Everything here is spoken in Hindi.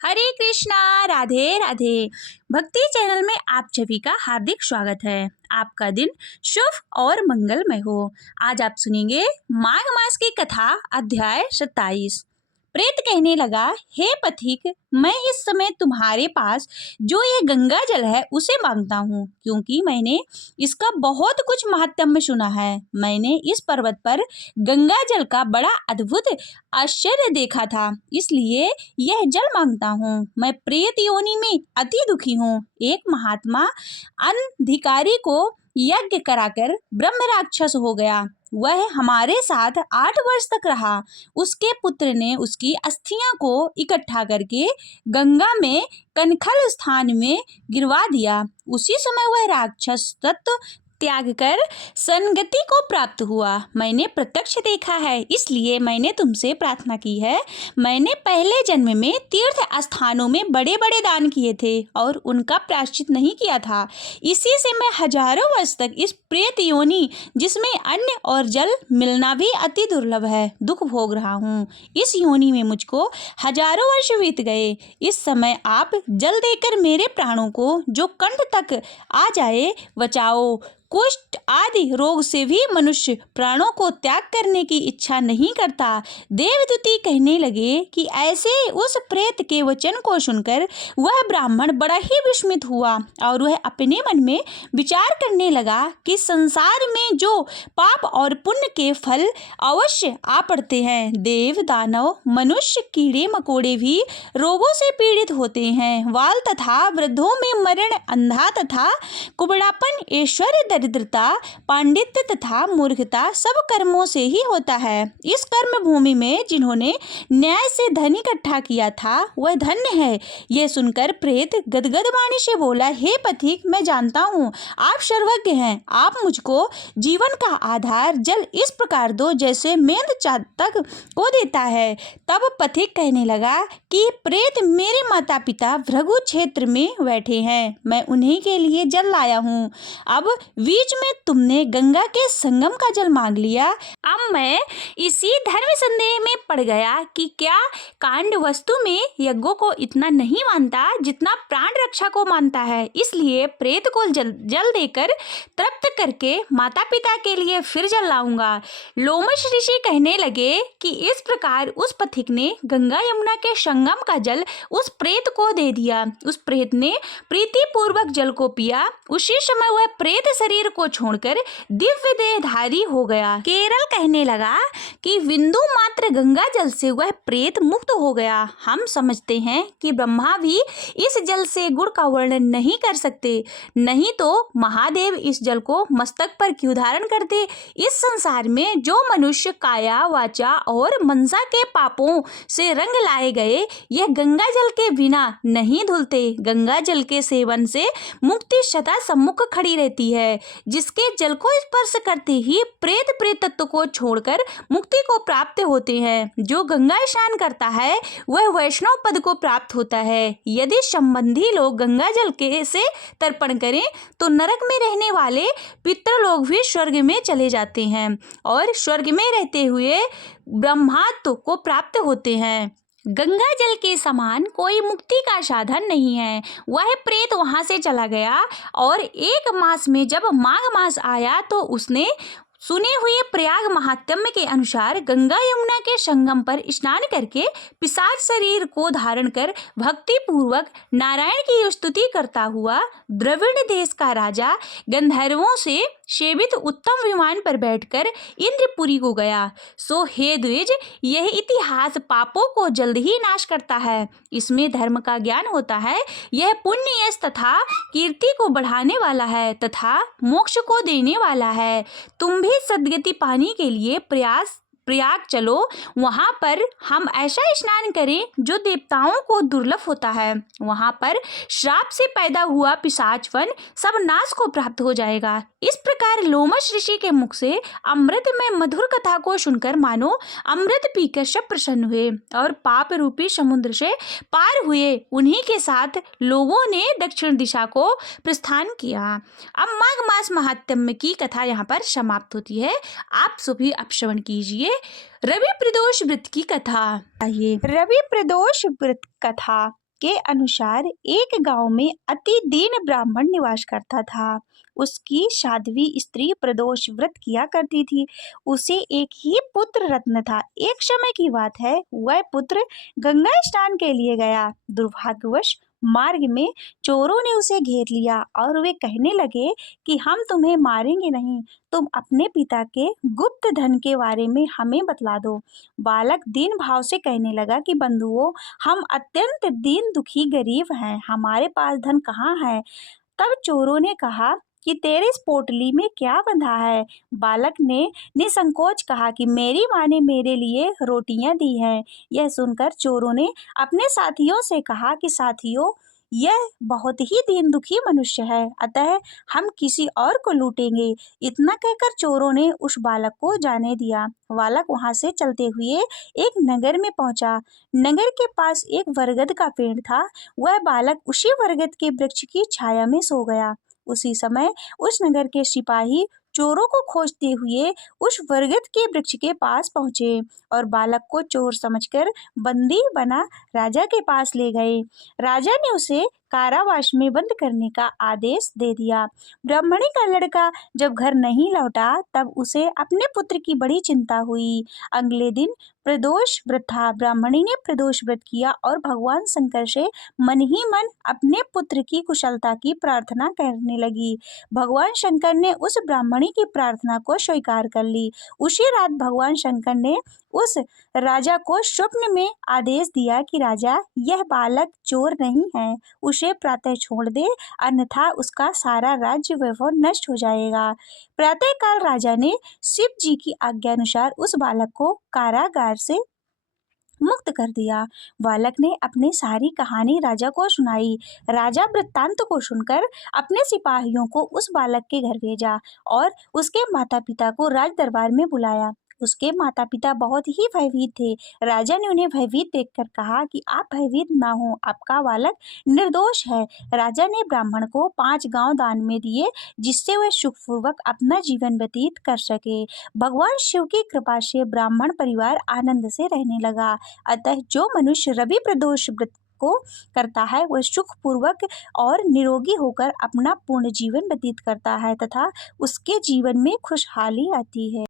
हरे कृष्णा, राधे राधे। भक्ति चैनल में आप सभी का हार्दिक स्वागत है। आपका दिन शुभ और मंगलमय हो। आज आप सुनेंगे माघ मास की कथा, अध्याय 27। प्रेत कहने लगा, हे पथिक, मैं इस समय तुम्हारे पास जो ये गंगा जल है उसे मांगता हूँ, क्योंकि मैंने इसका बहुत कुछ महात्म्य सुना है। मैंने इस पर्वत पर गंगा जल का बड़ा अद्भुत आश्चर्य देखा था, इसलिए यह जल मांगता हूँ। मैं प्रेत योनि में अति दुखी हूँ। एक महात्मा अनधिकारी को यज्ञ कराकर ब्रह्म राक्षस हो गया। वह हमारे साथ 8 वर्ष तक रहा। उसके पुत्र ने उसकी अस्थियां को इकट्ठा करके गंगा में कनखल स्थान में गिरवा दिया। उसी समय वह राक्षस तत्व त्याग कर सन्गति को प्राप्त हुआ। मैंने प्रत्यक्ष देखा है, इसलिए मैंने तुमसे प्रार्थना की है। मैंने पहले जन्म में तीर्थ स्थानों में बड़े बड़े दान किए थे और उनका प्रायश्चित नहीं किया था। इसी से मैं हजारों वर्ष तक इस प्रेत योनि, जिसमें अन्न और जल मिलना भी अति दुर्लभ है, दुख भोग रहा हूँ। इस योनि में मुझको हजारों वर्ष बीत गए। इस समय आप जल देकर मेरे प्राणों को जो कंठ तक आ जाए बचाओ। कुष्ठ आदि रोग से भी मनुष्य प्राणों को त्याग करने की इच्छा नहीं करता। देवदूती कहने लगे कि ऐसे उस प्रेत के वचन को सुनकर वह ब्राह्मण बड़ा ही विस्मित हुआ और वह अपने मन में विचार करने लगा कि संसार में जो पाप और पुण्य के फल अवश्य आ पड़ते हैं। देव, दानव, मनुष्य, कीड़े मकोड़े भी रोगों से पीड़ित होते हैं। बाल तथा वृद्धों में मरण, अंधा तथा कुबड़ापन, ऐश्वर्य, दरिद्रता, पांडित्य तथा मूर्खता सब कर्मों से ही होता है। इस कर्म भूमि में जिन्होंने न्याय से धन इकट्ठा किया था वह धन्य है। यह सुनकर प्रेत गदगद वाणी से बोला, हे पथिक, मैं जानता हूँ आप सर्वज्ञ हैं। आप मुझको जीवन का आधार जल इस प्रकार दो जैसे मेंढ चातक को देता है। तब पथिक कहने लगा कि प्रेत मेरे माता पिता भृगु क्षेत्र में बैठे हैं, मैं उन्हीं के लिए जल लाया हूँ। अब बीच में तुमने गंगा के संगम का जल मांग लिया। अब मैं इसी धर्म संदेह में पड़ गया कि क्या कांड वस्तु में यज्ञों को इतना नहीं मानता जितना प्राण रक्षा को मानता है। इसलिए प्रेत को जल देकर तृप्त करके माता पिता के लिए फिर जल लाऊंगा। लोमश ऋषि कहने लगे कि इस प्रकार उस पथिक ने गंगा यमुना के संगम का जल उस प्रेत को दे दिया। उस प्रेत ने प्रीति पूर्वक जल को पिया। उसी समय वह प्रेत शरीर को छोड़कर दिव्य देहधारी हो गया। केरल कहने लगा कि बिंदु मात्र गंगा जल से वह प्रेत मुक्त हो गया। हम समझते हैं कि ब्रह्मा भी इस जल से गुण का वर्णन नहीं कर सकते, नहीं तो महादेव इस जल को मस्तक पर क्यों धारण करते। इस संसार में जो मनुष्य काया, वाचा और मनसा के पापों से रंग लाए गए, यह गंगा जल के बिना नहीं धुलते। गंगा जल के सेवन से मुक्ति सदा सम्मुख खड़ी रहती है। जिसके जल को स्पर्श करते ही प्रेत तत्व को छोड़कर मुक्ति को प्राप्त होते हैं। जो गंगा स्नान करता है वह वैष्णव पद को प्राप्त होता है। यदि संबंधी लोग गंगा जल के से तर्पण करें तो नरक में रहने वाले पितृलोक भी स्वर्ग में चले जाते हैं और स्वर्ग में रहते हुए ब्रह्मत्व को प्राप्त होते हैं। गंगा जल के समान कोई मुक्ति का साधन नहीं है। वह प्रेत वहां से चला गया और 1 मास में जब माघ मास आया तो उसने सुने हुए प्रयाग महात्म्य के अनुसार गंगा यमुना के संगम पर स्नान करके पिशाच शरीर को धारण कर भक्ति पूर्वक नारायण की स्तुति करता हुआ द्रविड़ देश का राजा गंधर्वों से सेवित उत्तम विमान पर बैठकर इंद्रपुरी को गया। सो हे द्विज, यह इतिहास पापों को जल्द ही नाश करता है। इसमें धर्म का ज्ञान होता है। यह पुण्य, यश तथा कीर्ति को बढ़ाने वाला है तथा मोक्ष को देने वाला है। तुम भी सद्गति पाने के लिए प्रयाग चलो। वहां पर हम ऐसा स्नान करें जो देवताओं को दुर्लभ होता है। वहां पर श्राप से पैदा हुआ पिशाचवन सब नाश को प्राप्त हो जाएगा। इस प्रकार लोमश ऋषि के मुख से अमृत में मधुर कथा को सुनकर मानो अमृत पीकर सब प्रसन्न हुए और पाप रूपी समुद्र से पार हुए। उन्हीं के साथ लोगों ने दक्षिण दिशा को प्रस्थान किया। अब माघ मास महात्म्य की कथा यहाँ पर समाप्त होती है। आप सभी अब श्रवण कीजिए रवि प्रदोष व्रत की कथा। आइए रवि प्रदोष व्रत कथा। के अनुसार एक गांव में अति दीन ब्राह्मण निवास करता था। उसकी साध्वी स्त्री प्रदोष व्रत किया करती थी। उसे एक ही पुत्र रत्न था। एक समय की बात है, वह पुत्र गंगा स्नान के लिए गया। दुर्भाग्यवश मार्ग में चोरों ने उसे घेर लिया और वे कहने लगे कि हम तुम्हें मारेंगे नहीं, तुम अपने पिता के गुप्त धन के बारे में हमें बतला दो। बालक दीन भाव से कहने लगा कि बंधुओं, हम अत्यंत दीन दुखी गरीब हैं, हमारे पास धन कहाँ है। तब चोरों ने कहा कि तेरे इस पोटली में क्या बंधा है। बालक ने निसंकोच कहा कि मेरी माँ ने मेरे लिए रोटियां दी हैं। यह सुनकर चोरों ने अपने साथियों से कहा कि साथियों, यह बहुत ही दीन दुखी मनुष्य है, अतः हम किसी और को लूटेंगे। इतना कहकर चोरों ने उस बालक को जाने दिया। बालक वहां से चलते हुए एक नगर में पहुंचा। नगर के पास एक बरगद का पेड़ था। वह बालक उसी बरगद के वृक्ष की छाया में सो गया। उसी समय उस नगर के सिपाही चोरों को खोजते हुए उस बरगद के वृक्ष के पास पहुंचे और बालक को चोर समझकर बंदी बना राजा के पास ले गए। राजा ने उसे कारावास में बंद करने का आदेश दे दिया। ब्राह्मणी का लड़का जब घर नहीं लौटा तब उसे अपने पुत्र की बड़ी चिंता हुई। अगले दिन प्रदोष व्रत था। ब्राह्मणी ने प्रदोष व्रत किया और भगवान शंकर से मन ही मन अपने पुत्र की कुशलता की प्रार्थना करने लगी। भगवान शंकर ने उस ब्राह्मणी की प्रार्थना को स्वीकार कर ली। उसी रात भगवान शंकर ने उस राजा को स्वप्न में आदेश दिया कि राजा, यह बालक चोर नहीं है, उसे प्रातः छोड़ दे, अन्यथा उसका सारा राज्य वैभव नष्ट हो जाएगा। प्रातःकाल राजा ने शिव जी की आज्ञा अनुसार उस बालक को कारागार से मुक्त कर दिया। बालक ने अपनी सारी कहानी राजा को सुनाई। राजा वृत्तांत को सुनकर अपने सिपाहियों को उस बालक के घर भेजा और उसके माता पिता को राज दरबार में बुलाया। उसके माता पिता बहुत ही भयभीत थे। राजा ने उन्हें भयभीत देखकर कहा कि आप भयभीत ना हो, आपका बालक निर्दोष है। राजा ने ब्राह्मण को 5 गांव दान में दिए, जिससे वह सुखपूर्वक अपना जीवन व्यतीत कर सके। भगवान शिव की कृपा से ब्राह्मण परिवार आनंद से रहने लगा। अतः जो मनुष्य रवि प्रदोष व्रत को करता है वह सुखपूर्वक और निरोगी होकर अपना पूर्ण जीवन व्यतीत करता है तथा उसके जीवन में खुशहाली आती है।